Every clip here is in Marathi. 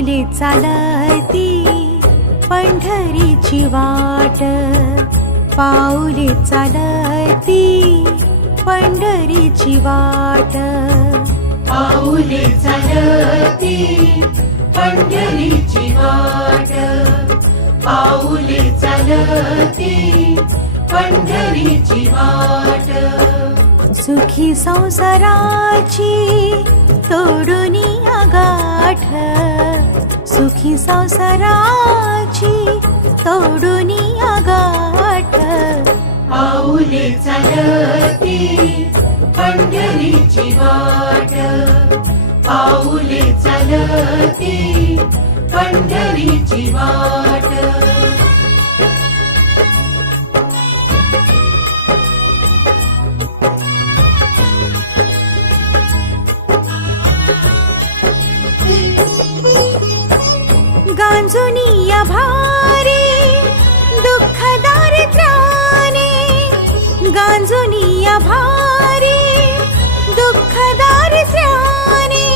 पाऊले चालती पंढरीची वाट, पाऊले चालती पंढरीची वाट, पाऊले चालती पंढरीची वाट, पाऊले चालती पंढरीची वाट. सुखी संसाराची तोडूनी गाठ, सुखी संसाराची तोडूनी गाठ, पाऊले चालती पंढरीची वाट, पाऊले चालती पंढरीची वाट. गांजुनिया भारी दुःख दारिद्र्याने, गांजुनिया भारी दुःख दारिद्र्याने,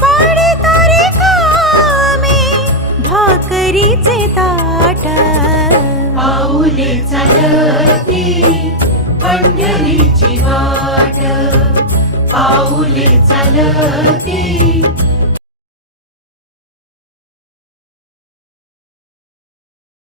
पडतारे कामे भाकरीचे ताट, पाऊले चालती पंढरीची वाट, पाऊले चालती